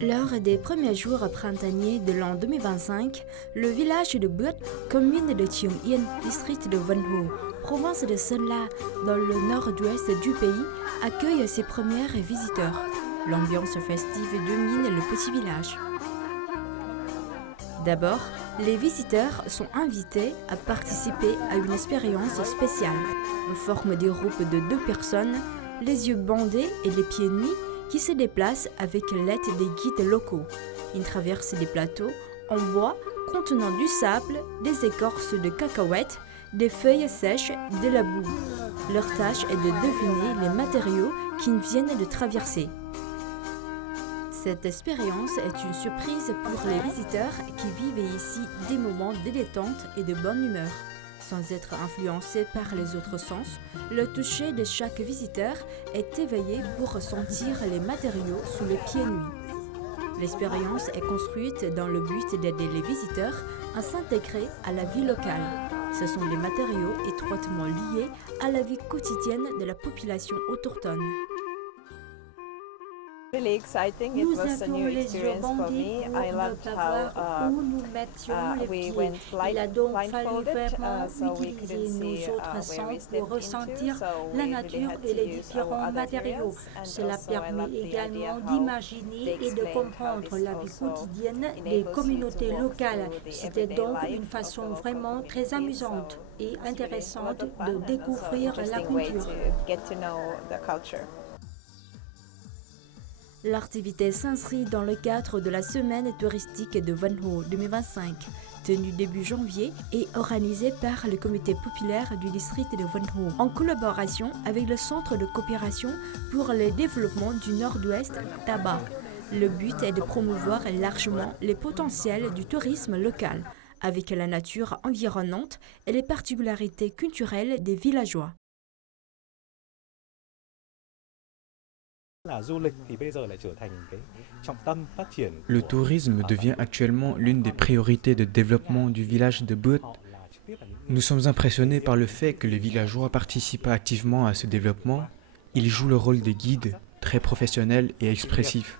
Lors des premiers jours printaniers de l'an 2025, le village de Buot, commune de Chiang Yên, district de Vân Hồ, province de Sơn La, dans le nord-ouest du pays, accueille ses premiers visiteurs. L'ambiance festive domine le petit village. D'abord, les visiteurs sont invités à participer à une expérience spéciale. On forme des groupes de 2 personnes, les yeux bandés et les pieds nus, qui se déplacent avec l'aide des guides locaux. Ils traversent des plateaux en bois contenant du sable, des écorces de cacahuètes, des feuilles sèches, de la boue. Leur tâche est de deviner les matériaux qu'ils viennent de traverser. Cette expérience est une surprise pour les visiteurs qui vivent ici des moments de détente et de bonne humeur. Sans être influencé par les autres sens, le toucher de chaque visiteur est éveillé pour ressentir les matériaux sous les pieds nus. L'expérience est construite dans le but d'aider les visiteurs à s'intégrer à la vie locale. Ce sont des matériaux étroitement liés à la vie quotidienne de la population autochtone. Really exciting. It was a new experience for me. I loved how we went blindfolded, so we couldn't see where we stepped pour ressentir into, so la we nature really had et to les use our différents other matériaux. ears, and Cela also I permet love the idea également how d'imaginer they et de explain how comprendre this la vie also quotidienne des enables you to communautés walk locales. through the C'était everyday donc life une of the façon local vraiment très community, amusante so et it's really a lot intéressante of fun de and also découvrir la interesting way culture. to get to know the culture. L'activité s'inscrit dans le cadre de la semaine touristique de Vân Hồ 2025, tenue début janvier et organisée par le comité populaire du district de Vân Hồ, en collaboration avec le Centre de coopération pour le développement du Nord-Ouest, TABA. Le but est de promouvoir largement les potentiels du tourisme local, avec la nature environnante et les particularités culturelles des villageois. Le tourisme devient actuellement l'une des priorités de développement du village de Buot. Nous sommes impressionnés par le fait que les villageois participent activement à ce développement. Ils jouent le rôle de guides, très professionnels et expressifs.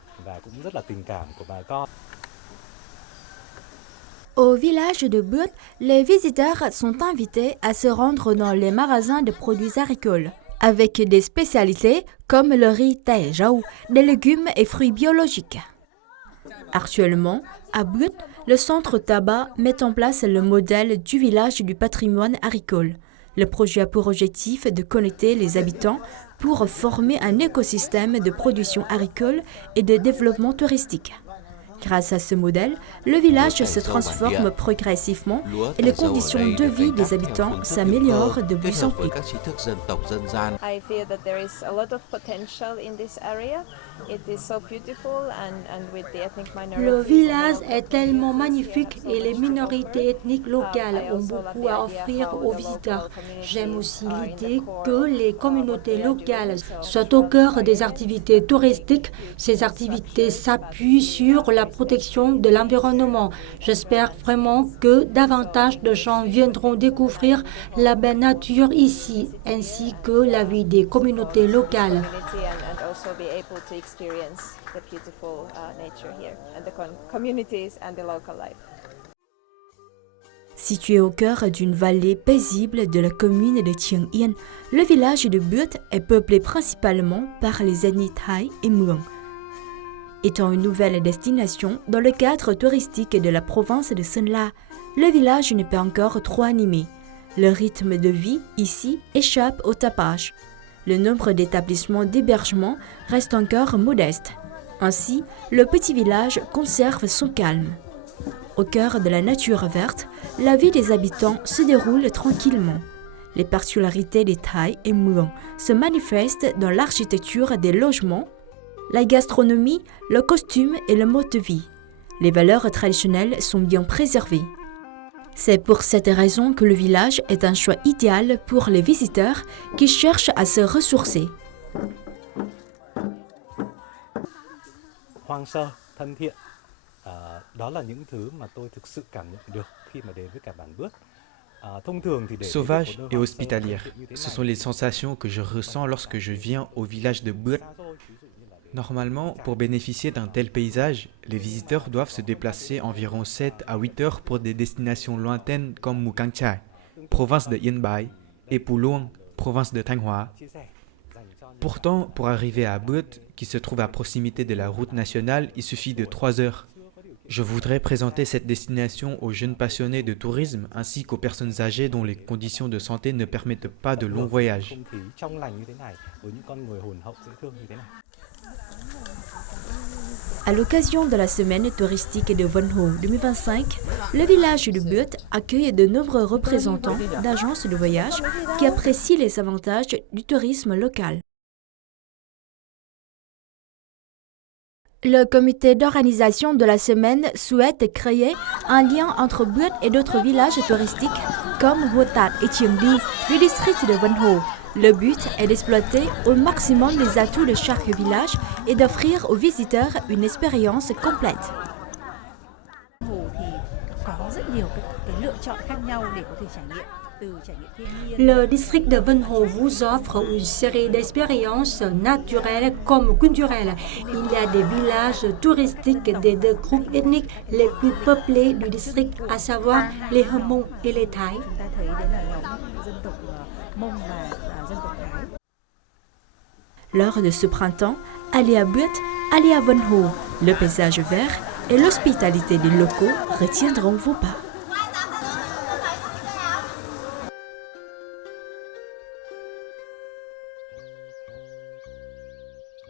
Au village de Buot, les visiteurs sont invités à se rendre dans les magasins de produits agricoles, avec des spécialités comme le riz Tay Rau, des légumes et fruits biologiques. Actuellement, à Buot, le centre Tabac met en place le modèle du village du patrimoine agricole. Le projet a pour objectif de connecter les habitants pour former un écosystème de production agricole et de développement touristique. Grâce à ce modèle, le village se transforme progressivement et les conditions de vie des habitants s'améliorent de plus en plus. I feel that there is a lot of potential in this area. It is so beautiful and with the ethnic minorities. Le village est tellement magnifique et les minorités ethniques locales ont beaucoup à offrir aux visiteurs. J'aime aussi l'idée que les communautés locales soient au cœur des activités touristiques. Ces activités s'appuient sur la protection de l'environnement. J'espère vraiment que davantage de gens viendront découvrir la belle nature ici, ainsi que la vie des communautés locales. And also be able to experience the beautiful nature here and the communities and the local life. Situé au cœur d'une vallée paisible de la commune de Chiang Yên, le village de Buot est peuplé principalement par les ethnies Thai et Muong. Étant une nouvelle destination dans le cadre touristique de la province de Sơn La, le village n'est pas encore trop animé. Le rythme de vie ici échappe au tapage. Le nombre d'établissements d'hébergement reste encore modeste. Ainsi, le petit village conserve son calme. Au cœur de la nature verte, la vie des habitants se déroule tranquillement. Les particularités des Thai et Muong se manifestent dans l'architecture des logements, la gastronomie, le costume et le mode de vie. Les valeurs traditionnelles sont bien préservées. C'est pour cette raison que le village est un choix idéal pour les visiteurs qui cherchent à se ressourcer. Hoang sơ, thân thiện, đó là những thứ mà tôi thực sự cảm nhận được khi mà đến với cả bản Buot. Sauvage et hospitalière, ce sont les sensations que je ressens lorsque je viens au village de Buot. Normalement, pour bénéficier d'un tel paysage, les visiteurs doivent se déplacer environ 7 à 8 heures pour des destinations lointaines comme Mù Cang Chải, province de Yên Bái, et Pù Luông, province de Thanh Hóa. Pourtant, pour arriver à Bụt, qui se trouve à proximité de la route nationale, il suffit de 3 heures. Je voudrais présenter cette destination aux jeunes passionnés de tourisme ainsi qu'aux personnes âgées dont les conditions de santé ne permettent pas de longs voyages. À l'occasion de la semaine touristique de Vân Hồ 2025, le village de Bụt accueille de nombreux représentants d'agences de voyage qui apprécient les avantages du tourisme local. Le comité d'organisation de la semaine souhaite créer un lien entre Bụt et d'autres villages touristiques comme Hua Tat et Chiang Bi du district de Vân Hồ. Le but est d'exploiter au maximum les atouts de chaque village et d'offrir aux visiteurs une expérience complète. Le district de Vân Hồ vous offre une série d'expériences naturelles comme culturelles. Il y a des villages touristiques des deux groupes ethniques les plus peuplés du district, à savoir les Hmong et les Thaï. Lors de ce printemps, allez à Bụt, allez à Vân Hồ. Le paysage vert et l'hospitalité des locaux retiendront vos pas.